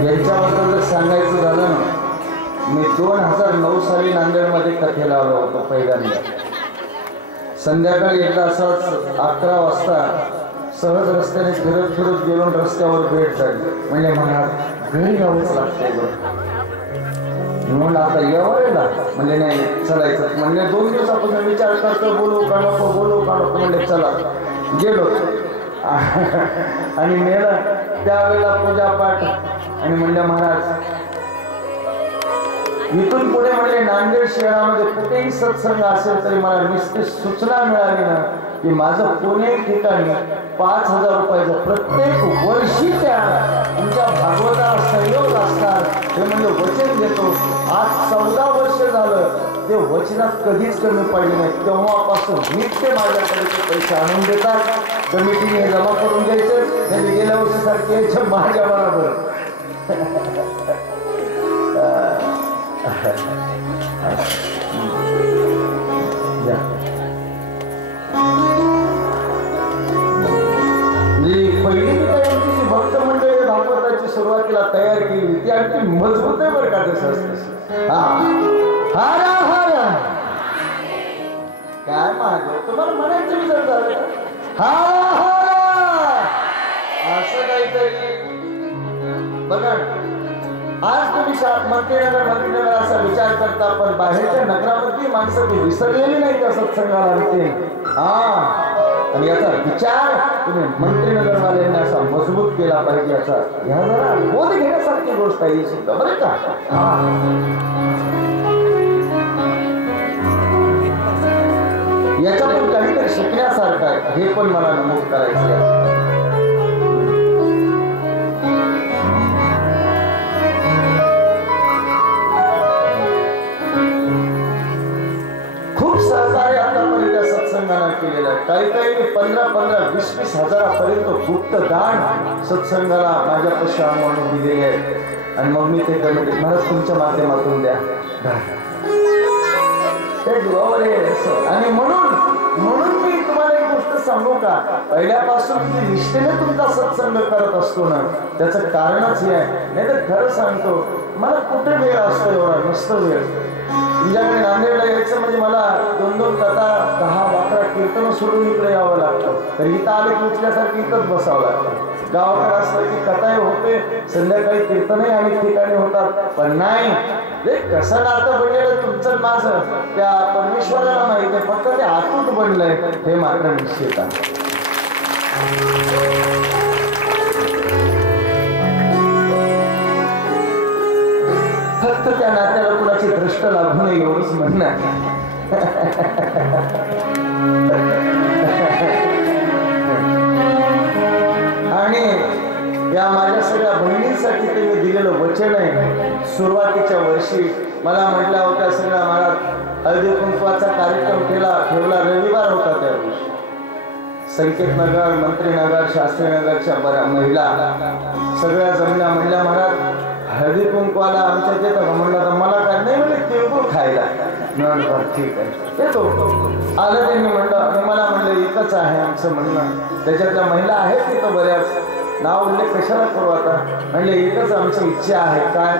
यांच्याबद्दल सांगायचं झालं ना, मी 2009 साली नांदेडमध्ये कथेला आलो होतो पहिल्यांदा. संध्याकाळी एकदा असाच 11 वाजता सहज रस्त्याने फिरत फिरत गेलो, रस्त्यावर भेट झाली. म्हणजे मनात घरी जावंच लागतंय बरं. म्हणून आता एवढेला म्हणजे नाही चलायचं. म्हणजे 2 दिवसापासून विचार करतो बोलू का नको बोलू का नको, म्हणजे चला गेलो आणि नेलं. त्यावेळेला पूजापाठ आणि म्हणलं महाराज इथून पुढे म्हणजे नांदेड शहरामध्ये कुठेही सत्संग असेल तरी मला निश्चित सूचना मिळाली ना की माझं पुणे ठिकाणी 5,000 रुपयाचं प्रत्येक वर्षी त्या तुमच्या भागवताला सहयोग असतात हे म्हणजे वचन देतो. आज 14 वर्ष झालं ते वचनात कधीच कमी पडले नाही. तेव्हापासून मीच ते माझ्याकडे पैसे आणून देतात. कमिटीने हे जमा करून द्यायचं, त्यांनी गेल्या वर्षीसारखे यायच्या माझ्या बरोबर. पहिली भक्त मंडळी भागवताची सुरुवातीला तयार केली ती अगदी मजबूत आहे बरं का. तसं हारा हारा काय माझं तुम्हाला म्हणायचं विचार झालं हारा हारा असं काहीतरी बघा. आज तुम्ही मंत्रीनगर असा विचार करता, पण बाहेरच्या नगरामध्ये माणसं ती विसरलेली नाही त्या सत्संगाला आणते. आणि याचा विचार तुम्ही मंत्रीनगरवाल्यांनी असा मजबूत केला पाहिजे. याचा ह्या जरा बोध घेण्यासारखी गोष्ट आहे सुद्धा बरं का. याच्यातून काहीतरी शिकण्यासारखं आहे हे पण मला नमूद करायचं आहे. केलेला आहे. काही काही 15-20 हजारापर्यंत गुप्त दान सत्संगाला माझ्या पशी म्हणून दिलेले आहे. आणि मग मी ते कमिटी मला तुमच्या माध्यमातून द्या ते जीवावर आहे. आणि म्हणून मी तुम्हाला एक गोष्ट सांगू का, पहिल्यापासून तुम्ही निष्ठेने तुमचा सत्संग करत असतो ना त्याचं कारणच हे आहे. नाही तर खरं सांगतो मला कुठे वेळ असतो, एवढा नसतो वेळ. तुमच्याकडे नांदेडला यायचं म्हणजे मला 2-2 कथा 10-12 कीर्तन सोडून इकडे यावं लागतं. तर इथं आले की उठल्यासारखं इथंच बसावं लागतं. गावाकडे असलं की कथाही होते, संध्याकाळी कीर्तनही अनेक ठिकाणी होतात. पण नाही कसं नातं बनलेलं तुमचं माझं त्या परमेश्वराला माहिती आहे. फक्त ते आतून बनलंय हे मात्र निश्चित आहे. फक्त त्या नात्याला कुणाची दृष्ट लागू नये एवढंच म्हणणं आहे. आणि या माझ्या सगळ्या बहिणींसाठी ते मी दिलेलं वचन आहे. सुरुवातीच्या वर्षी मला म्हटल्या होत्या सगळ्या मला हळदी कुंकवाचा कार्यक्रम ठेवला रविवार होता त्या दिवशी. संकेतनगर, मंत्रीनगर, शास्त्रीनगरच्या बऱ्या महिला सगळ्या जमल्या. म्हणल्या महाराज हळदी कुंकवाला आमच्या येतं. म्हणलं तर मला काय नाही म्हणजे तिळगुळ खायला. ठीक आहे येतो. आलं त्यांनी म्हणलं. मला म्हणलं एकच आहे आमचं म्हणणं. त्याच्यातल्या महिला आहेत तिथं बऱ्याच. नाव उल्लेख कशाला करू आता. म्हणले एकच आमची इच्छा आहे. काय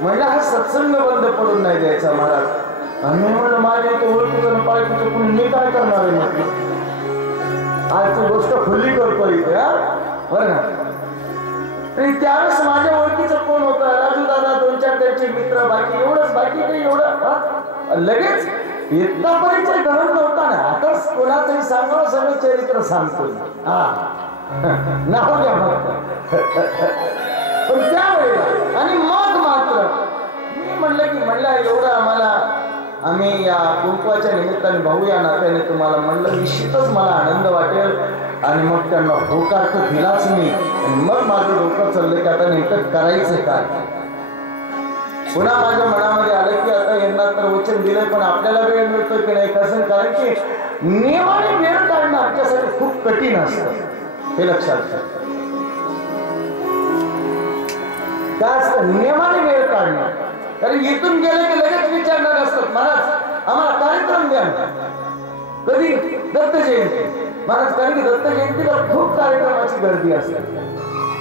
म्हणलं हा सत्संग बंद पडून नाही द्यायचा महाराज. आणि म्हणलं माझ्या इथं ओळखीचं पाळखीचं कुणी मी काय करणार आहे म्हटलं. आज तू गोष्ट खुली करतो इथे बरं ना. आणि त्यावेळेस माझ्या ओळखीचं कोण होतं. राजू दादा, 2-4 त्यांचे मित्र, बाकी एवढंच. बाकी काही एवढं लगेच इतका परिचय घडत नव्हता ना. आता कोणाचंही सांगावं सगळं चरित्र सांगतो. नाव घ्या फक्त. पण त्यावेळेला आणि मग मात्र मी म्हणलं की म्हणलं एवढं आम्हाला आम्ही या कुंकवाच्या निमित्ताने भाऊ या नात्याने तुम्हाला म्हणलं निश्चितच मला आनंद वाटेल. आणि मग त्यांना होकार तर दिलाच मी. आणि मग माझं डोकं चाललं की आता नेमकं करायचं काय. पुन्हा माझ्या मनामध्ये आलं की आता यांना तर वचन दिलंय पण आपल्याला वेळ मिळतो की नाही कसं. कारण की नियमाने वेळ काढणं आमच्यासाठी खूप कठीण असतं हे लक्षात घ्या. काय असतं नियमाने वेळ काढणं. कारण इथून गेलं की लगेच विचारणार असतात महाराज आम्हाला कार्यक्रम द्या. कधी दत्त जयंती महाराज. कारण की दत्त जयंतीला खूप कार्यक्रमाची गर्दी असते.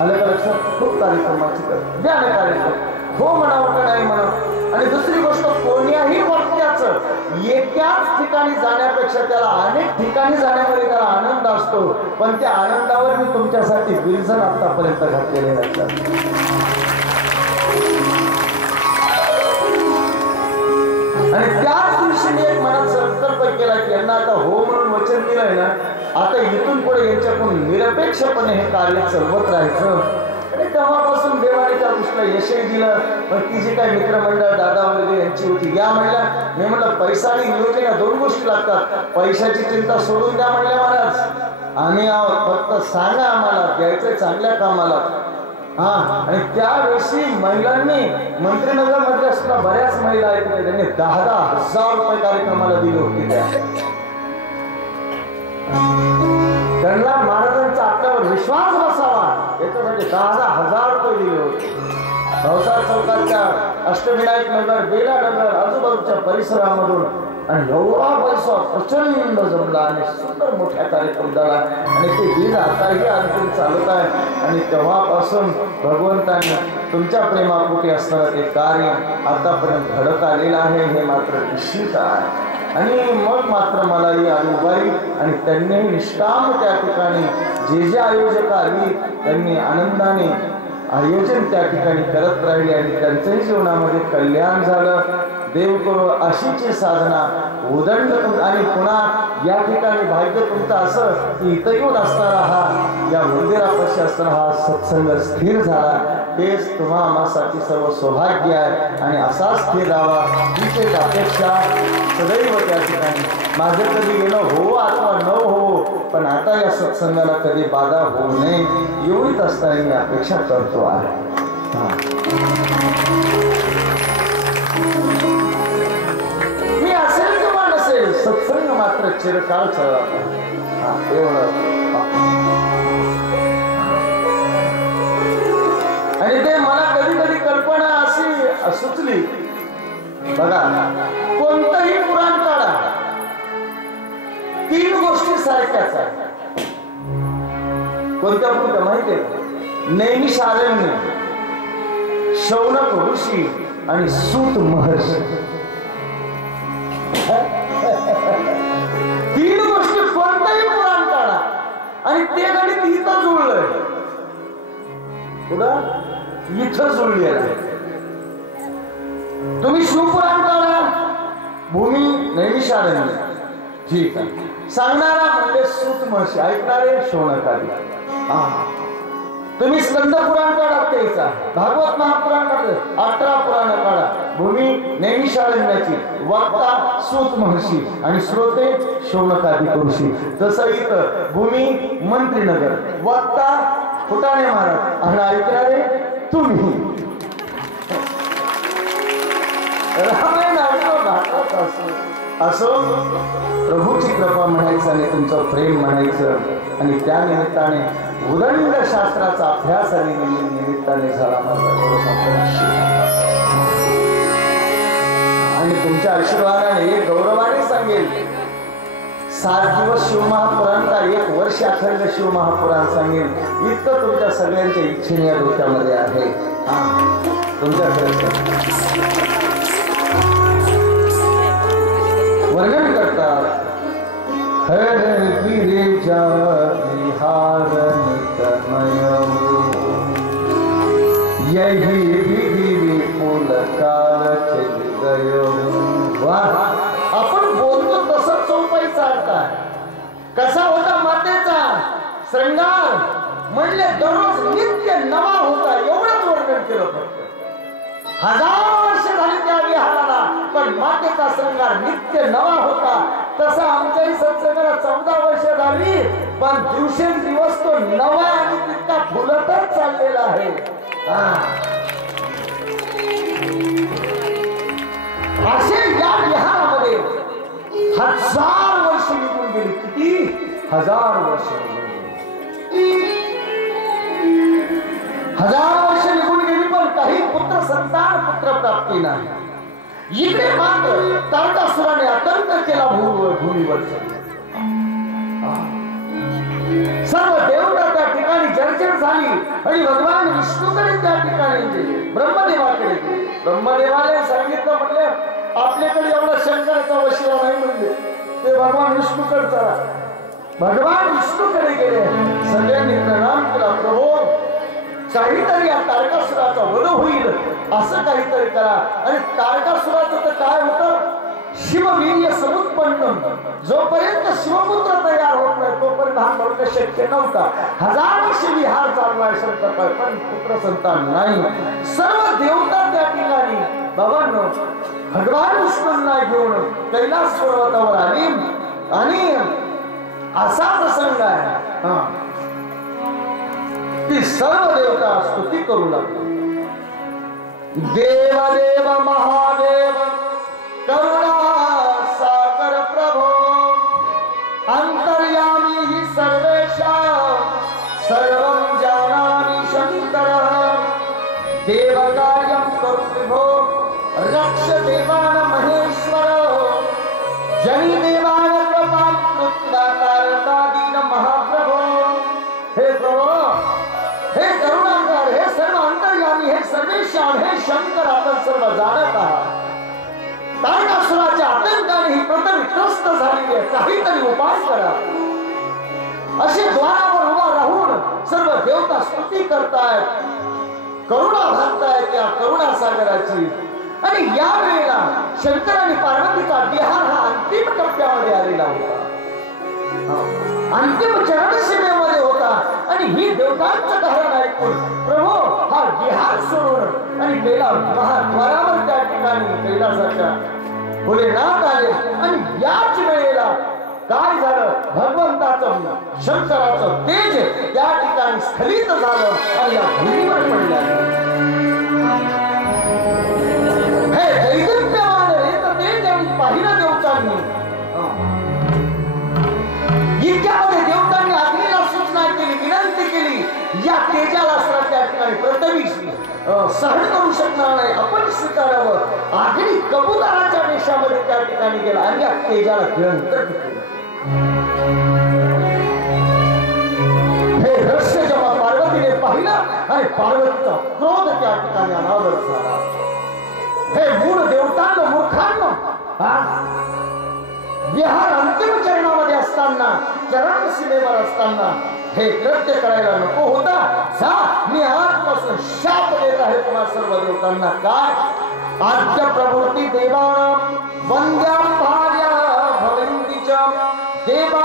आलं का लक्षात. खूप कार्यक्रमाची गर्दी द्या ना कार्यक्रम. हो म्हणावं का नाही म्हणावं. आणि दुसरी गोष्ट कोण्याही वाक्याचं एकाच ठिकाणी जाण्यापेक्षा त्याला अनेक ठिकाणी जाण्यामध्ये त्याला आनंद असतो. पण त्या आनंदावर मी तुमच्यासाठी विरजन आतापर्यंत घातलेले असतात. आणि त्याच दिवशी मी एक मनात संकल्प केला की यांना आता हो म्हणून वचन दिलंय ना. आता इथून पुढे यांच्याकडून निरपेक्षपणे हे कार्य चालवत राहायचं. आणि तेव्हापासून देवाने त्या गोष्टीला यशही दिलं. पण ती जी काही मित्रमंडळ दादा वगैरे यांची होती या म्हणल्या. मी म्हटलं पैसा आणि नियोजन या 2 गोष्टी लागतात. पैशाची चिंता सोडून द्या म्हणल्या महाराज. आम्ही आहोत फक्त सांगा आम्हाला द्यायचं चांगल्या कामाला. आणि त्यावेळी महिलांनी मंत्रीनगर मध्ये असलेल्या बऱ्याच महिला आहेत त्यांनी 10,000 रुपये कार्यक्रमाला दिले होते. त्यांना महाराजांचा आपल्यावर विश्वास बसावा याच्यासाठी 10,000 रुपये दिले होते. भाऊसाहेब चौकातल्या अष्टविनायक नगर, बेला नगर आजूबाजूच्या परिसरामधून. आणि एवढा पैसा प्रचंड जमला आणि सुंदर मोठ्या कार्यक्रम झाला. आणि ते दिन आताही आणखी चालत आहे. आणि तेव्हापासून भगवंतांनी तुमच्या प्रेमापोटी असणारं ते कार्य आतापर्यंत घडत आलेलं आहे हे मात्र निश्चित आहे. आणि मग मात्र मलाही अनुभवी आणि त्यांनी निष्काम त्या ठिकाणी जे आयोजक आली त्यांनी आनंदाने आयोजन त्या ठिकाणी करत राहिले. आणि त्यांच्याही जीवनामध्ये कल्याण झालं. देव करो अशीची साधना उदंड. आणि पुन्हा या ठिकाणी भाग्य तुमचं असं की इथं येऊन असणारा हा या मंदिरापाशी असणारा हा सत्संग स्थिर झाला. तेच तुम्हा आम्हासाठी सर्व सौभाग्य आहे. आणि असा स्थिर राहावा हीच एक अपेक्षा सदैव त्या ठिकाणी. माझं कधी येणं हो अथवा न हो पण आता या सत्संगाला कधी बाधा होऊ नये एवढीच असताना मी अपेक्षा करतो आहे. मी असेल किंवा नसेल सत्संग मात्र चिरकाळ चालत एवढं. आणि ते मला कधी कधी कल्पना अशी सुचली. बघा कोणतंही पुराण काढा 3 गोष्टी सारख्याच आहेत. कोणत्या कोणत्या माहितीये. नैमिषारण्य, शौनक ऋषी आणि सूत महर्षी. 3 गोष्टी कोणतंही पुराण काढा आणि ते गणित इथं जुळलंय. कुठं इथं जुळली आहे. तुम्ही शिवपुराण काढा भूमी नैमिषारण्य ठीक आहे. सांगणारा म्हणजे सूत महर्षी, ऐकणारे शौनकादी. तुम्ही स्कंद पुराण काढा, त्याचा भागवत महापुराण काढा, 18 पुराण काढा. भूमी नैमिषारण्याची, वक्ता सूत महर्षी आणि श्रोते शौनकादी ऋषी. जसं इथं भूमी मंत्रीनगर, वक्ता फुटाणे महाराज आणि ऐकणारे तुम्ही. रामायण असो प्रभूची कृपा म्हणायचं आणि तुमचं प्रेम म्हणायचं. आणि त्या निमित्ताने उदंड शास्त्राचा अभ्यास आणि निमित्ताने झाला आणि तुमच्या आशीर्वादाने गौरवाने सांगेल 7 दिवस शिवमहापुराण का 1 वर्ष अखंड शिवमहापुराण सांगेल. इतकं तुमच्या सगळ्यांच्या इच्छेने या डोक्यामध्ये आहे. तुमच्याकडे वर्णन करतात. हर गिरिजा विहार नितमय यही विधि विपुल काल चल गयो. आपण बोलतो तसंच चौपाईचा अर्थ आहे. कसा होता मातेचा श्रृंगार म्हणले दररोज नित्य नवा होता, एवढंच वर्णन केलं. फक्त 1000 वर्ष झाली त्या विहाराला, पण मातेचा श्रृंगार नित्य नवा होता. तसा आमच्याही सत्संगाला 14 वर्ष झाली, पण दिवसेंदिवस तो नवा आणि तितका फुलतच चाललेला आहे. असे या विहारामध्ये 1000 वर्ष निघून गेली. किती? 1000 वर्ष निघून गेली. 1000 वर्ष निघून गेली, पण काही पुत्र संतान, पुत्र प्राप्ती नाही. इकडे मात्र तारकासुराने आतंक केला भूमीवर. सर्व देवता त्या ठिकाणी जर्जर झाली आणि भगवान विष्णूकडे त्या ठिकाणी गेले, ब्रह्मदेवाकडे गेले. ब्रह्मदेवाने सांगितलं, म्हणले आपल्याकडे एवढा शंकराचा वशिला नाही, म्हणले ते भगवान विष्णूकडे चला. भगवान विष्णूकडे गेले. सगळ्यांनी प्रणाम केला. प्रभू, काहीतरी या तारकासुराचा वध होईल असं काहीतरी करा. आणि तारकासुराचं तर काय होतं, शिववीर्य समुत्पन्न. जोपर्यंत शिवपुत्र तयार होत नाही तोपर्यंत हा करणं शक्य नव्हता. 1000 वर्ष विहार चाललाय शंकर, पण पुत्र संतान नाही. सर्व देवता त्या ठिकाणी बाबांनो भगवान विष्णूंना घेऊन कैलास पर्वतावर आली आणि असा प्रसंग आहे. ती सर्व देवता स्तुती करू लागली. देव देव महादेव करुणा सागर प्रभो अंतर्यामी हि सर्वेशा सर्वं जानामि शंकर देवकार्यं करुविभो रक्ष देवान महेश्वर जनि देवान कृपां कृत्वा तारकादीन महाप्रभो. हे प्रभो, हे करुणाकर, हे सर्व अंतर्यामी, हे सर्वेश्वर, हे शंकर, आपण सर्व जाणत आहात. तारकासुराच्या आतंकाने ही पृथ्वी त्रस्त झालेली आहे. काहीतरी उपाय करा. असे द्वारावर उभा राहून सर्व देवता स्तुती करतायत, करुणा भागतायत त्या करुणा सागराची. आणि या वेळेला शंकर आणि पार्वतीचा विहार हा अंतिम टप्प्यामध्ये आलेला होता, अंतिम चरणसीमेमध्ये होता. आणि ही देवतांचं कारण ऐकून प्रभू हा विहार सोडून आणि गेला महाद्वारावर त्या ठिकाणी कैलासाच्या पुढे नाथ आले. आणि याच वेळेला काय झालं, भगवंताचं शंकराचं तेज त्या ठिकाणी स्खलित झालं आणि या भूमीवर पडलं. हे दैदिप्यमान तेज आणि पाहिलं देवतांनी. इतक्यामध्ये देवतांनी अग्नीला सूचना केली, विनंती केली, या तेजाला सर त्या ठिकाणी पृथ्वी सहन करू शकणार नाही, आपण स्वीकारावं. अग्नी कबुतराच्या देशामध्ये त्या ठिकाणी गेला आणि या तेजाला गिळंतर केलं. हे रहस्य जेव्हा पार्वतीने पाहिलं आणि पार्वतीचा क्रोध त्या ठिकाणी अनावर झाला. हे मूळ देवतांनो, मूर्खांनो, विहार अंतिम चरणामध्ये असताना, चरण सीमेवर असताना हे कृत्य करायला नको होता. जा, मी आजपासून शाप देत आहे तुम्हा सर्व देवतांना. काय? आद्य प्रवृत्ती देवानां वंद्यां भार्या भवन्ति च देवा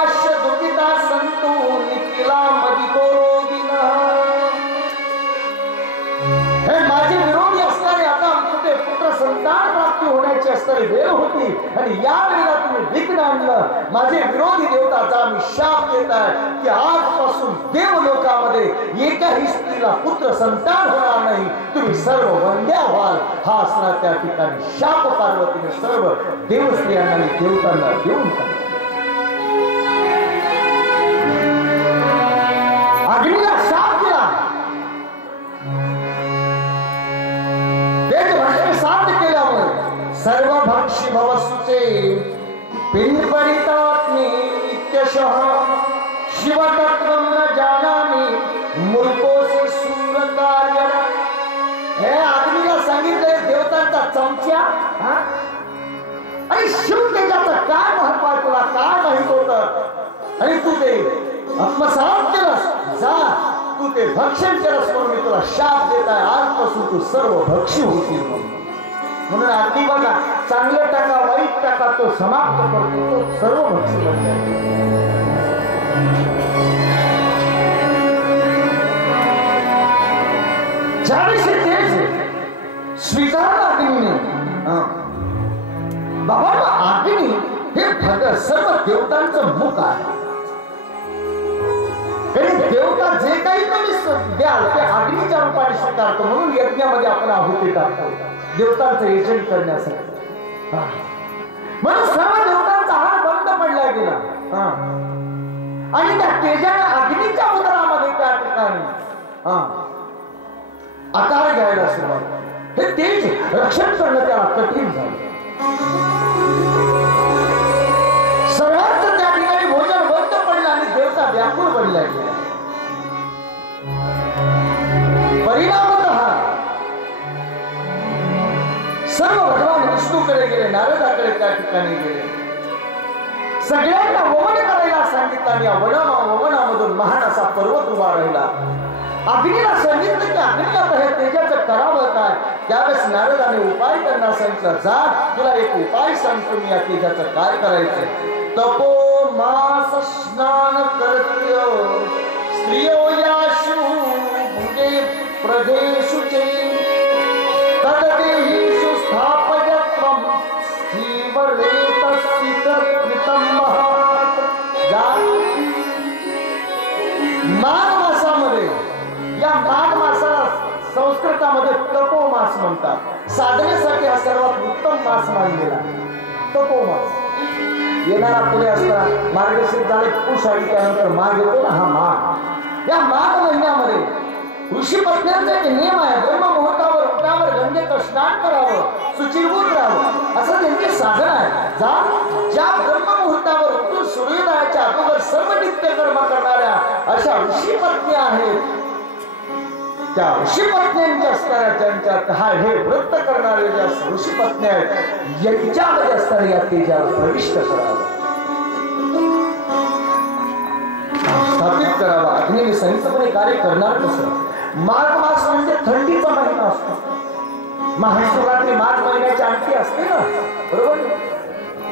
तरी वेळ होती आणि या वेळेला तुम्ही विघ्न आणलं. माझे विरोधी देवताचा मी शाप देत आहे की आजपासून देवलोकामध्ये एकाही स्त्रीला पुत्र संतान होणार नाही, तुम्ही सर्व वंद्या व्हाल. हा असणार त्या ठिकाणी शाप पार्वतीने सर्व देवस्त्रियांना आणि देवतांना देऊन टाकला. अग्नीला शाप दिला. साध्य केल्यामुळे सर्व भक्षी भवसुचे पिंपरितात्मे नित्यशः शिवतत्वं न जानामि मूर्खोऽसि सूरकार्यः. हे अग्नीला सांगितले देवतांचा चमच्या आणि शिव तेजाचं काय महत्व आहे तुला काय माहित होतं आणि तू ते आत्मसात केलंस. जा तू ते भक्षण केलंस म्हणून मी तुला शाप देत आहे. आजपासून तू सर्व भक्षी होतील. म्हणून अग्नी बघा चांगलं टाका वाईट टाका तो समाप्त करतो, तो सर्व भक्षी बनतो. ज्यावेळेस तेच स्वीकारलं अग्नीने, बाबा अग्नी हे भगत सर्व देवतांचं मुख आहे. देवता जे काही तुम्ही द्याल ते अग्नीच्या रूपाने स्वीकारतो. म्हणून यज्ञामध्ये आपण आहुती टाकतो देवतांचं एजंट करण्यासाठी. म्हणून सर्व देवतांचा हात बंद पडला गेला आणि त्या तेजाने अग्नीच्या उदरामध्ये त्या ठिकाणी आकार घ्यायला सुरुवात. हे तेज रक्षण करणं त्याला कठीण झालं. सर्वांचं त्या ठिकाणी भोजन बंद पडलं आणि देवता व्याकुळ बनला गेला. परिणामतः सर्व भगवान विष्णूकडे गेले, नारदाकडे त्या ठिकाणी गेले. सगळ्यांना वमन करायला सांगितलं आणि या वमनामधून महान असा पर्वत उभा राहिला. अग्नीला सांगितलं की अग्नीला हे तेजाचं करावं काय. त्यावेळेस नारदाने उपाय त्यांना सांगितलं. जा तुला एक उपाय सांगतो मी या तेजाचं काय करायचं. तपो मास स्नान करत्य स्त्रियो याशु भुगे प्रदेशुचे तददेहीषु स्थापयत्वं जीवरेतस्थितकृतं महात्. माघ मासामध्ये या माघ मासाला संस्कृतामध्ये तपोमास म्हणतात. साधनेसाठी हा सर्वात उत्तम मास मानलेला तपोमास. येणारा पुढे असताना मार्गशीर्ष झाले पुष आणि त्यानंतर माघ येतो ना, हा माघ. या माघ महिन्यामध्ये ऋषी पत्न्यांचा एक नियम आहे. ब्रह्म मुहूर्तावर उठावर गंगेत स्नान करावं, शुचिर्भूत राहावं असं त्यांची साधन आहे. ज्या ब्रह्म मुहूर्तावर उठून सूर्योदयाच्या अगोदर सर्व नित्य कर्म करणाऱ्या अशा ऋषी पत्नी आहेत, त्या ऋषी पत्न्यांच्या असणाऱ्या ज्यांच्यात हे व्रत करणारे ज्या ऋषी पत्नी आहेत यांच्यामध्ये असणाऱ्या या तेजाला प्रविष्ट करावं, स्थापित करावा. अग्नीने संयुक्तपणे कार्य करणार कसं. माघ मास म्हणजे थंडीचा महिना असतो. महाशिवरात्री माघ महिन्याची आणखी असते ना, बरोबर.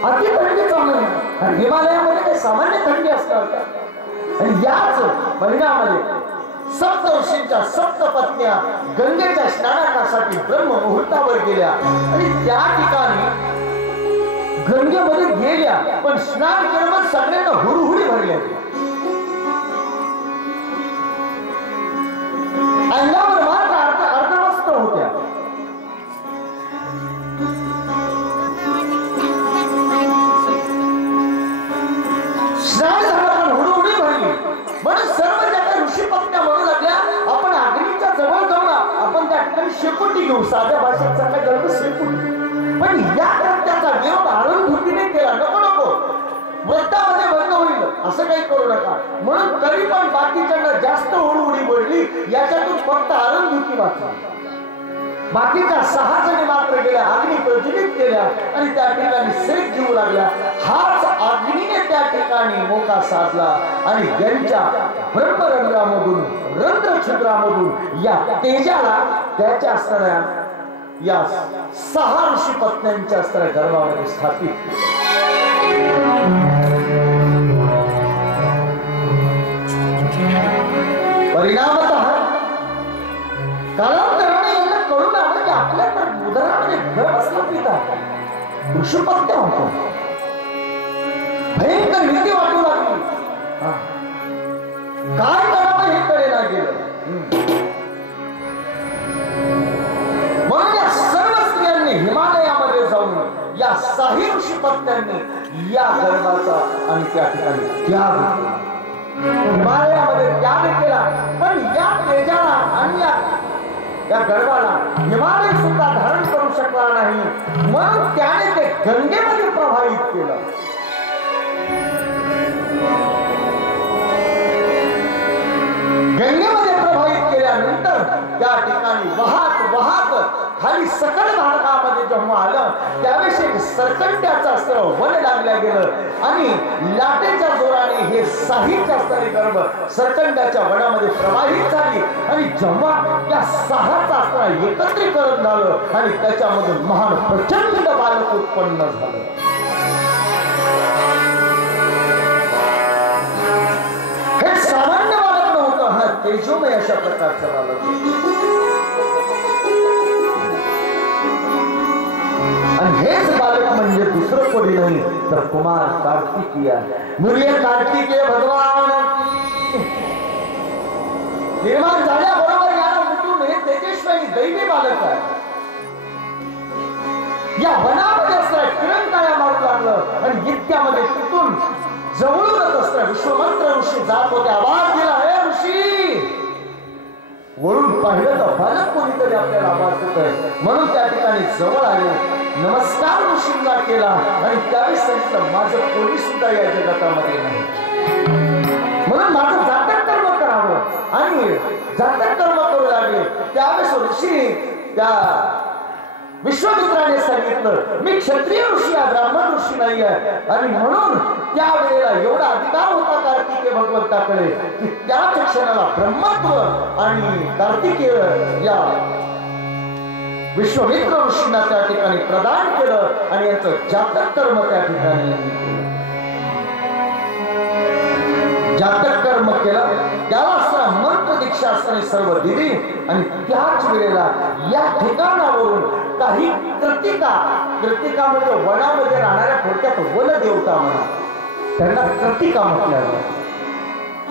अति थंडीचा महिना. हिमालयामध्ये काही सामान्य थंडी असतात का. आणि याच महिन्यामध्ये सप्त ऋषींच्या सप्त पत्न्या गंगेच्या स्नानासाठी ब्रह्म मुहूर्तावर गेल्या आणि त्या ठिकाणी गंगेमध्ये गेल्या. पण स्नान केल्यावर सगळ्यांना हुरहुरी भरल्या. अंगावर मात्र अर्धवस्त्र होत्या. स्नान झाला पण हुरहुरी भरली. म्हणून सर्व ज्या काही ऋषी पत्न्या म्हणू लागल्या आपण अग्नीच्या जवळ जाऊन आपण त्या ठिकाणी शेकोटी घेऊ. साध्या भाषेत सांगायचं झालं तर शेकोटी. पण या कृत्याचा विरोध अरुंधतीने केला. नको नको व्रतामध्ये बंद होईल असं काही करू नका म्हणून. तरी पण बाकीच्यांना जास्त हुरहुरी बोलली. याच्यातून फक्त अरुंधती वाचली. बाकीच्या 6 जणी मात्र गेल्या, अग्नी प्रज्वलित केल्या आणि त्या ठिकाणी सेक जीवू लागल्या. हाच अग्नीने त्या ठिकाणी मोका साधला आणि यांच्या ब्रह्मरंध्रामधून रंध्र छिद्रामधून या तेजाला त्याच्या असणाऱ्या या 6 ऋषी पत्न्यांच्या असणाऱ्या गर्भामध्ये स्थापित केले. परिणामतः कालांतराने यांना कळून आलं की आपल्या उदरामध्ये गर्भ स्थापित आहे. ऋषपत्य होतो. भयंकर भीती वाटू लागली. काय करावं हे कळेना गेलं. म्हणून या सर्व स्त्रियांनी हिमालयामध्ये जाऊन या साही ऋषीपत्यांनी या गर्भाचा आणि त्या ठिकाणी त्याग केला. हिमालयामध्ये त्याग केला. पण या तेजाला आणि या गर्भाला हिमालय सुद्धा धारण करू शकला नाही. म्हणून त्याने ते गंगेमध्ये प्रवाहित केलं. गंगेमध्ये प्रवाहित केल्यानंतर त्या ठिकाणी वाहत वाहत खाली सकल भागामध्ये जेव्हा आलं त्यावेळेस एक सरकंट्याचं अस्त्र वन लागल्या गेलं आणि लाटेच्या जोराने हे साहीच्या अस्त्राने गर्भ सरकंट्याच्या वनामध्ये प्रवाहित झाली आणि जेव्हा त्या सहाचा अस्त्र एकत्रीकरण झालं आणि त्याच्यामधून महान प्रचंड बालक उत्पन्न झालं. हे सामान्य बालक नव्हतं. हा तेजोमय अशा प्रकारचं बालक. आणि हेच बालक म्हणजे दुसरं कोणी नाही तर कुमार कार्तिकीय. मुलीय कार्तिकीय भगवान निर्माण झाल्याबरोबर याला उठून हे तेजस्वी दैवी बालक आहे. या वनामध्ये असं किरणकाया मारू लागलं आणि इतक्यामध्ये तिथून जवळूनच असतं विश्वमंत्र ऋषी जात होते. आवाज दिला, हे ऋषी. वळून पाहिलं तर बालक कोणीतरी आपल्याला आवाज देत आहे. म्हणून त्या ठिकाणी जवळ आले, नमस्कार ऋषींना केला आणि त्यावेळेस सांगितलं माझं कोणी सुद्धा या जगतामध्ये नाही. म्हणून माझं जातक कर्म करावं आणि जातक कर्म करू लागले. त्यावेळेस ऋषी त्या विश्वामित्राने सांगितलं मी क्षत्रिय ऋषी आहे, ब्राह्मण ऋषी नाही आहे. आणि म्हणून त्यावेळेला एवढा अधिकार होता कार्तिकेय भगवंताकडे की त्याच क्षणाला ब्रह्मत्व आणि कार्तिकेय या विश्वामित्र ऋषींना त्या ठिकाणी प्रदान केलं आणि याचं जातक कर्म त्या ठिकाणी केलं. जातक कर्म केलं त्याला असं मंत्र दीक्षा असताना सर्व दिली. आणि त्याच वेळेला या ठिकाणावरून काही कृतिका म्हणजे वनामध्ये राहणाऱ्या थोडक्यात वन देवता म्हणा त्यांना कृतिका म्हटल्या.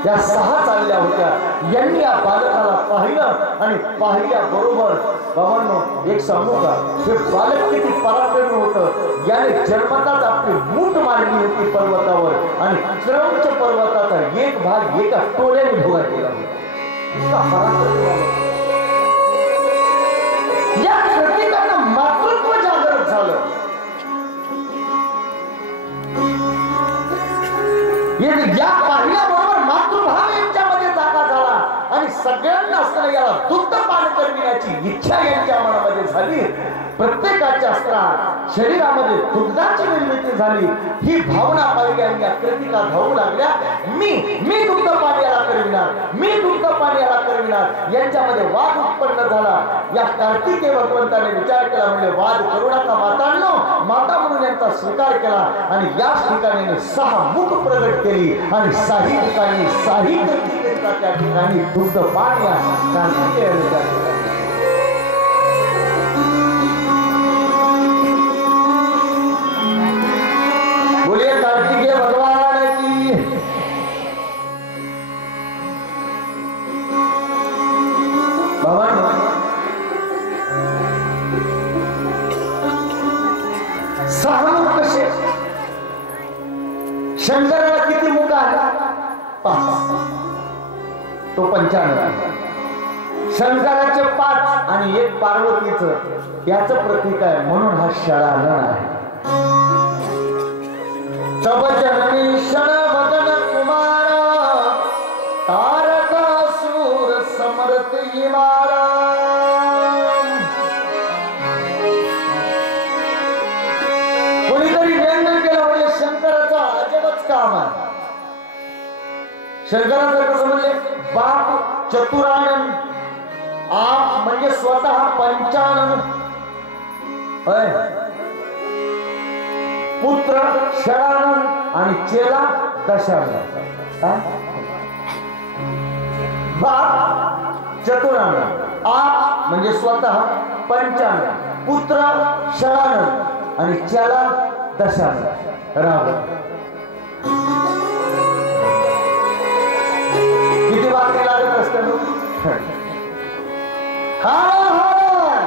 या सहा चालल्या होत्या. यांनी या बालकाला पाहिलं आणि पाहिल्याबरोबर बाबांनो एक सांगू का, हे बालक किती पराक्रमी होतं. याने जन्मताच आपली मूठ मांडली होती पर्वतावर आणि क्रौंच पर्वताचा एक भाग एका टोळ्याने भोगा केला होता. या कृतिकांना मातृत्व जागृत झालं. या पाहिल्याबरोबर मातृभाव यांच्यामध्ये जागा झाला आणि सगळ्यांना असताना याला दुग्ध पान करण्याची इच्छा यांच्या मनामध्ये झाली. प्रत्येकाच्या शरीरामध्ये दुग्धाची निर्मिती झाली. ही भावना पाहिली आणि या कृतिका धावू लागल्या. मी दुग्ध पान याला करविणार, मी दुग्ध पान याला करविणार. यांच्यामध्ये वाद उत्पन्न झाला. या कार्तिकेय भगवंताने विचार केला, म्हणजे वाद करू नका मातांनो. माता म्हणून यांचा स्वीकार केला आणि याच ठिकाणी सहा मुख प्रगट केली आणि साही ठिकाणी साही कृतिकेचा त्या ठिकाणी दुग्ध पान या कार्तिकेय बोलिए कार्तिकेय भगवान की. भगवान सहा मुख कसे? शंकराला किती मुख आहे? 5. तो 95. शंकराचे 5 आणि एक पार्वतीचं याचं प्रतीक आहे. म्हणून हा शळानन आहे. तब जननी क्षण वदन कुमार तारकासूर समर्थ हिमारा. कोणीतरी व्यंग केलं म्हणजे शंकराचा अजबच काम आहे. शंकराचं कसं म्हणले, बाप चतुरानन, आप म्हणजे स्वतः पंचानन, पुत्र शरानन आणि चेला दशानन. बाप चतुरानन, आप म्हणजे स्वतः पंचानन, पुत्र शरानन आणि त्याला दशानन रावण. किती वाक्य लागत असतं हार हार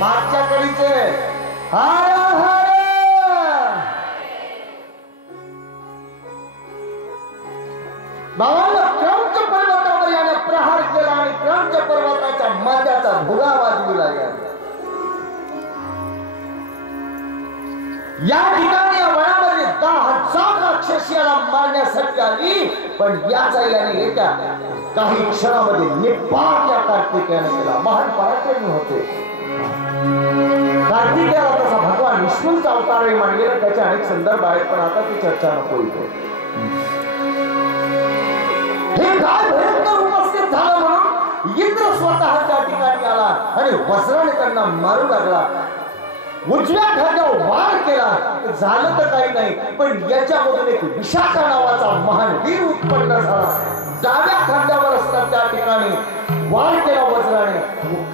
मागच्या कडीचे हार हार. बाबांना क्रौंच पर्वतावर याने प्रहार केला आणि क्रौंच पर्वताच्या मध्याचा भुगा वाजविला गेला. या ठिकाणी या वनामध्ये 10,000 राक्षसी याला मारण्यासाठी आली, पण याचा याने येत्या काही क्षणामध्ये निपात या कार्तिकेयाने केला. महान पराक्रमी होते. कार्तिकेयाला तसा भगवान विष्णूचा अवतारही मानलेला, त्याचे अनेक संदर्भ आहेत, पण आता ती चर्चा नको इथे. हे काय भयंकर उपस्थित झालं म्हणून इंद्र स्वतः त्या ठिकाणी आला आणि वज्राने त्यांना मारू लागला. उजव्या खांद्यावर वार केला, झालं तर काही नाही, पण याच्यामधून एक विशाखा नावाचा महान वीर उत्पन्न झाला. डाव्या खांद्यावर असतात त्या ठिकाणी वार केला वज्राने,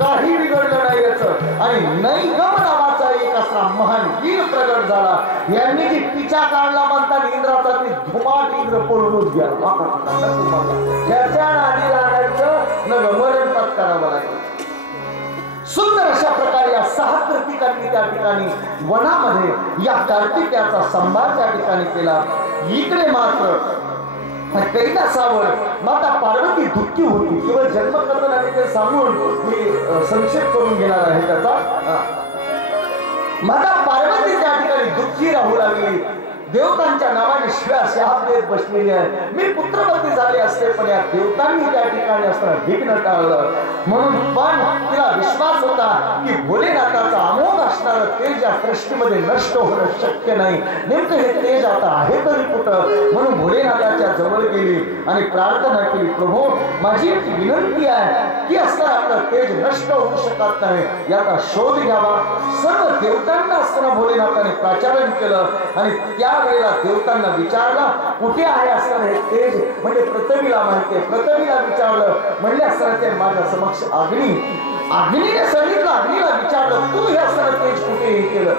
काही बिघडलं नाही याचं. आणि नैगम नावाचा एक असा महान वीर प्रगट झाला. यांनी जी पिछा काढला म्हणतात इंद्राचा, ती धुमाट इंद्र पळूनच गेला. त्याच्या नादी लागायचं न मरण पत्करावं लागलं. सुंदर अशा प्रकारे या 6 कृतिकांनी त्या ठिकाणी वनामध्ये या कार्तिकेयाचा संभार त्या ठिकाणी केला. इकडे मात्र कैलासावर माता पार्वती दुःखी होती. केवळ जन्मकथन आणि ते सांगून मी संक्षेप करून घेणार आहे त्याचा. माता पार्वती त्या ठिकाणी दुःखी राहू लागली. देवतांच्या नावाने शिव्या शाप देत बसलेली आहे. मी पुत्रवती झाले असते, पण या देवतांनी त्या ठिकाणी असताना विघ्न टाळलं. म्हणून पण तिला विश्वास होता की भोलेनाथाचा अमोघ असणारं तेज या सृष्टीमध्ये नष्ट होणं शक्य नाही. नेमकं हे तेज आता आहे तरी कुठं? म्हणून भोलेनाथाच्या जवळ गेली आणि प्रार्थना केली, प्रभू माझी एक विनंती आहे की असताना आपलं तेज नष्ट होऊ शकत नाही, याचा शोध घ्यावा. सर्व देवतांना असताना भोलेनाथाने प्राचारण केलं आणि त्यावेळेला देवतांना विचारलं कुठे आहे असताना हे तेज, म्हणजे पृथ्वीला माहितीये. पृथ्वीला विचारलं, म्हणले असताना ते माझ्या समक्ष अग्नीने सांगितलं. अग्नीला विचारलं तू हे असताना तेज कुठे हे केलं?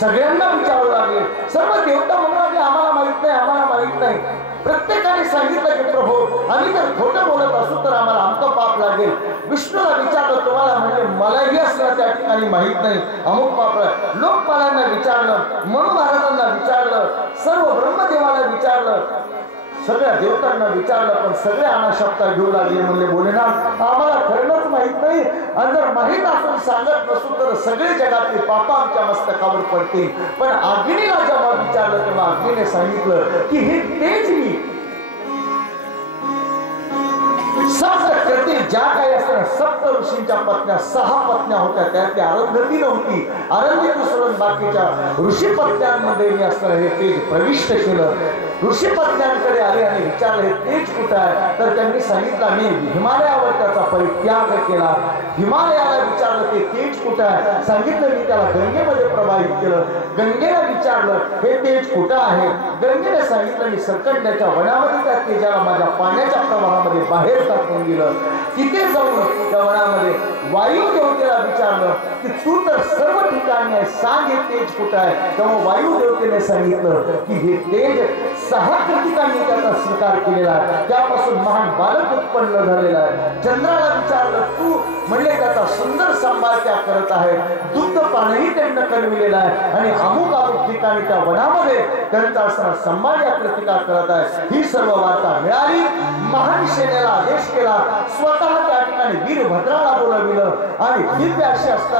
सगळ्यांना विचारू लागले. सर्व देवता म्हणू लागले आम्हाला माहित नाही, आम्हाला माहित नाही. प्रत्येकाने सांगितलं की प्रभू आम्ही जर खोटं बोलत असू तर आम्हाला आमचं पाप लागेल. विष्णूला विचारलं तुम्हाला, म्हणजे मलाही असलं त्या ठिकाणी माहित नाही, अमुक पाप. लोकपालांना विचारलं, मनु महाराजांना विचारलं, सर्व ब्रह्मदेवाला विचारलं, सगळ्या देवतांना विचारलं, पण सगळे अनाशक्ता घेऊ लागले. म्हणले भोलेनाथ आम्हाला खरंच माहित नाही, आणि जर माहित असून सांगत नसू तर सगळे जगातले पाप आमच्या मस्तकावर पडतील. पण अग्नीला जेव्हा विचारलं तेव्हा अग्नीने सांगितलं की हे तेज मी ज्या काही असताना सप्त ऋषींच्या पत्न्या 6 पत्न्या होत्या, त्यातली अरुंधती नव्हती. अरुंधती सोडून बाकीच्या ऋषी पत्न्यांमध्ये मी असताना हे तेज प्रविष्ट केलं. ऋषी पत्न्यांकडे आले आणि विचारले हे तेज कुठं आहे? तर त्यांनी सांगितलं मी हिमालयावर त्याचा परित्याग केला. हिमालयाला विचारलं ते तेज कुठं आहे? सांगितलं मी त्याला गंगेमध्ये प्रवाहित केलं. गंगेला विचारलं हे तेज कुठं आहे? गंगेने सांगितलं मी सरकंड्याच्या वनामध्ये त्या तेजाला माझ्या पाण्याच्या प्रवाहामध्ये बाहेर टाकून दिलं. तिथे जाऊन त्या वनामध्ये वायू देवतेला विचारलं की तू तर सर्व ठिकाणी आहे, सांग हे तेज कुठं आहे? तेव्हा वायू देवतेने सांगितलं की हे तेज 6 कृतिकांनी त्याचा स्वीकार केलेला आहे, त्यापासून महान बालक उत्पन्न झालेला आहे. चंद्राला विचारलं तू, म्हणले त्याचा सुंदर सांभाळ त्या करत आहे, दुग्ध पाणही त्यांना कळविलेलं आहे आणि अमुक अमुक ठिकाणी त्या वनामध्ये त्यांचा असणारा सांभाळ या कृतिका करत आहे. ही सर्व वार्ता मिळाली. महान सेनेला आदेश केला, स्वतः त्या ठिकाणी वीरभद्राला बोलविलं आणि दिव्य अशी असताना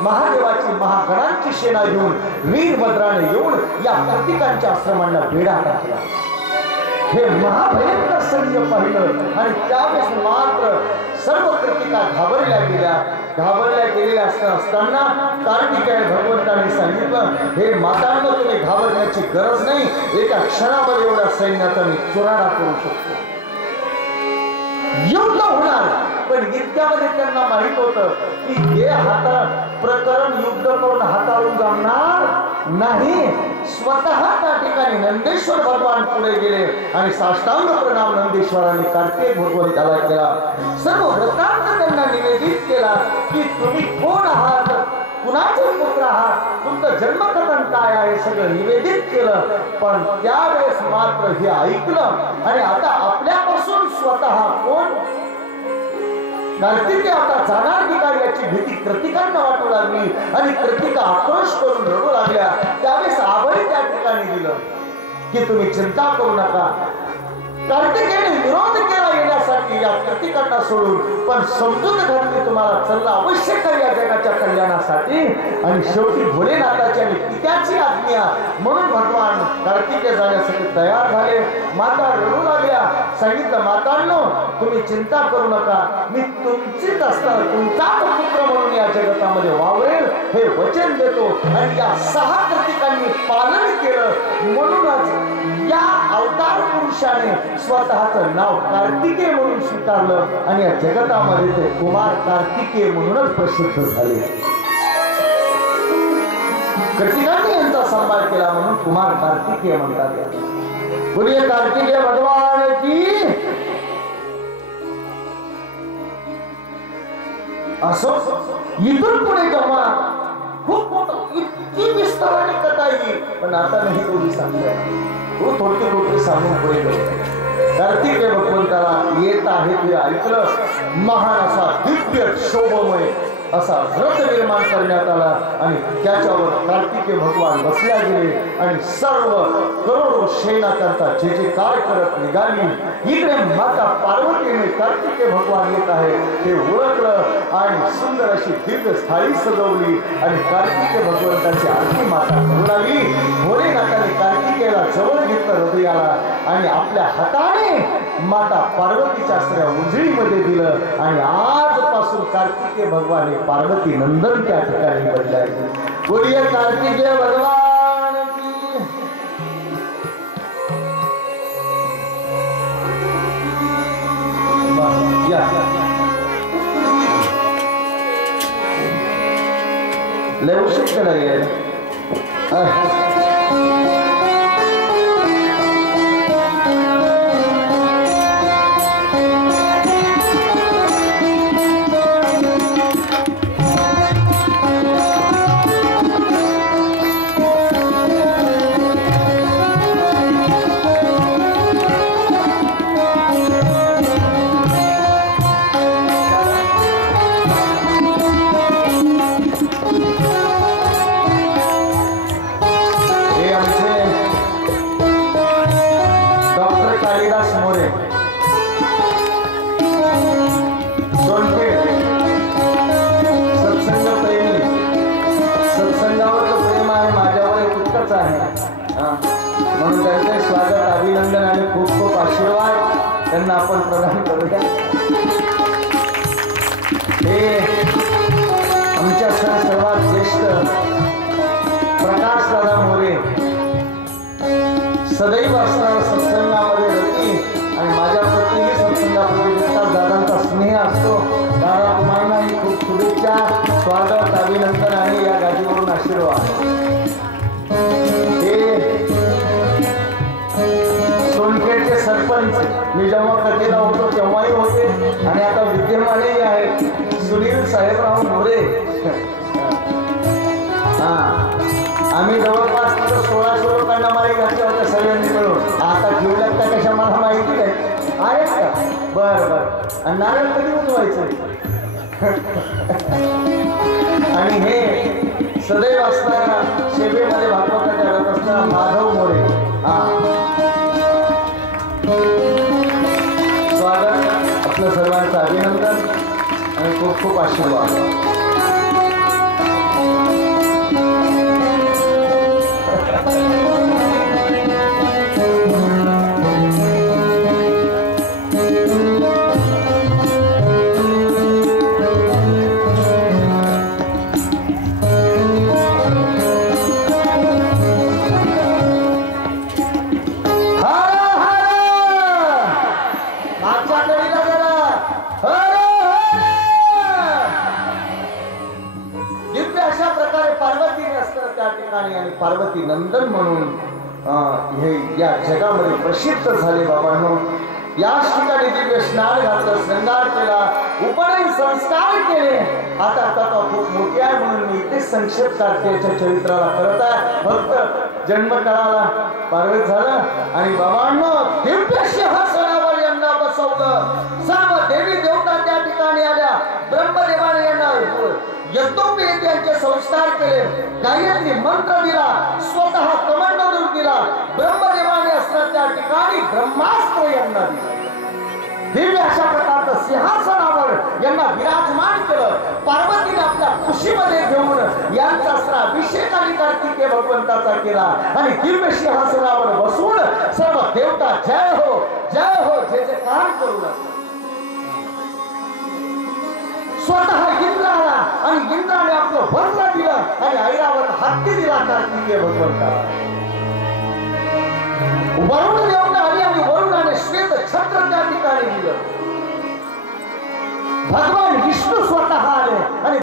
महादेवाची महागणांची सेना घेऊन वीरभद्राने येऊन या कृतिकांच्या आश्रमांना वेढा टाकला. हे महाभयंकर सैन्य पाहिलं आणि त्यावेळेस मात्र सर्व कृतिका घाबरल्या गेलेल्या असताना कार्तिकेय भगवंताने सांगितलं हे मातांना तुम्ही घाबरण्याची गरज नाही, एका क्षणामध्ये एवढ्या सैन्याचा मी चुराडा करू शकतो, युद्ध होणार. पण इतक्यामध्ये त्यांना माहित होतं की हे प्रकरण युद्ध करून हाताळून जाणार नाही. स्वतः त्या ठिकाणी नंदेश्वर भगवान पुढे गेले आणि साष्टांग प्रणाम नंदेश्वरांनी कार्तिक भगवंताला केला. सर्व वृत्तांत त्यांना निवेदित केला की तुम्ही कोण आहात, कुणाचे पुत्र आहात, तुमचं जन्मकथन काय आहे सगळं निवेदित केलं. पण त्यावेळेस मात्र हे ऐकलं आणि आता आपल्यापासून स्वतः कोण कार्तिकी आता जाणार की काय याची भीती कृतिकांना वाटू लागली आणि कृतिका आक्रोश करून रडू लागल्या. त्यावेळेस आभारी त्या ठिकाणी दिलं की तुम्ही चिंता करू नका. कार्तिकेने विरोध केला येण्यासाठी या कृतिकांना सोडून, पण समजून घातली तुम्हाला चालला आवश्यक आहे या जगाच्या कल्याणासाठी. आणि शेवटी भोलेनाथाची आणि पित्याची आज्ञा म्हणून भगवान कार्तिके जाण्यासाठी तयार झाले. माता रडू लागल्या. सांगितलं मातांनो तुम्ही चिंता करू नका, मी तुमचीच असताना तुमचाच पुत्र म्हणून या जगतामध्ये वावरेल हे वचन देतो. आणि या 6 कृतिकांनी पालन केलं. म्हणूनच या अवतार पुरुषाने स्वतःचं नाव कार्तिके म्हणून स्वीकारलं आणि या जगतामध्ये ते कुमार कार्तिके म्हणूनच प्रसिद्ध झाले. कृतिकांनी यांचा सांभाळ केला म्हणून कुमार कार्तिके म्हणतात. बोलिए कार्तिके भगवान की. असो इथून पुढे जेव्हा खूप मोठं इतकी विस्ताराने कथा येईल, पण आता नाही कोणी सांगताय. तो थोडके सांगून पुढे गेलो. कार्तिके भगवंताला येत आहे ते ऐकलं. महान असा दिव्य शोभमय असा रथ निर्माण करण्यात आला आणि त्याच्यावर कार्तिके भगवान बसल्या गेले आणि सर्व करोडो सेना करता जे जे काय करत निघाली. इकडे माता पार्वतीने कार्तिके भगवान येत आहे ते ओळखलं आणि सुंदर अशी दिव्य थाळी सजवली आणि कार्तिके भगवंताची आरती माता करू लागली. भोलेनाथाने कार्तिकेला जवळ घेतलं हृदयाला आणि आपल्या हाताने माता पार्वतीच्या स्त्रिया उजळीमध्ये दिलं आणि आजपासून कार्तिके भगवान पार्वती नंदन त्या ठिकाणी बदलायचे. बोलिए कार्तिके भगवान की. लय उशीर केला गेला. म्हणून त्यांचे स्वागत, अभिनंदन आणि खूप खूप आशीर्वाद त्यांना आपण प्रदान करूया. हे आमच्या सर्वात ज्येष्ठ प्रकाश दादा मोरे सदैव असणारा सत्संगामध्ये रती आणि माझ्या प्रतीही सत्संगाप्रती विकास दादांचा स्नेह असतो. दादा तुम्हालाही खूप शुभेच्छा, स्वागत, अभिनंदन आणि या गादीवरून आशीर्वाद. सोनखेडचे सरपंच मी जेव्हा कथेला होतो तेव्हाही होते आणि आता विद्यमानही आहेत सुनील साहेबराव मोरे. आम्ही जवळपास 1600 लोकांना मारी घातल्या होत्या सगळ्यांनी मिळून. आता ठेवल्यात का कशा मला माहिती नाही आहेत का. बर बर. आणि नारळ कधी उजवायचं. आणि हे सदैव असणारा सेवेमध्ये भागवताच्या करत असताना माधव मोरे. स्वागत, आपलं सर्वांचं अभिनंदन आणि खूप खूप आशीर्वाद. आणि पार्वती नंदन म्हणून हे या जगामध्ये प्रसिद्ध झाले. बाबांनो याच ठिकाणी दिव्य स्नान घातलं, श्रृंगार केला, उपनयन संस्कार केले. आता कथा खूप मोठी आहे म्हणून मी इथे संक्षेप कार्तिकेच्या चरित्राला करत आहे. फक्त जन्म कळाला, पार्वत झाला आणि बाबांनो दिव्य सिंहासनावर यांना बसवलं. सर्व देवी देवता त्या ठिकाणी आल्या. ब्रह्मदेवाने यांना यज्ञोपवीतांचे संस्कार केले, गायत्री मंत्र दिला, स्वतः कमंडलूर दिला. ब्रह्मदेवाने असणार त्या ठिकाणी ब्रह्मास्त्र यांना दिलं. दिव्य अशा प्रकारचं सिंहासनावर यांना विराजमान केलं. पार्वतीने आपल्या कुशीमध्ये घेऊन यांचा अभिषेक आणि कार्तिकेय भगवंताचा केला आणि दिव्य सिंहासनावर बसून सर्व देवता जय हो जय हो जे जे काम करू लागले. स्वतः इंद्र आला आणि इंद्राने आपलं वर्ण दिलं आणि ऐरावत हत्ती दिला कार्तिकेय भगवंताला. वरुण देवता आली आणि वरुणाने श्वेत छत्र त्या ठिकाणी दिलं. भगवान विष्णू स्वतः आले आणि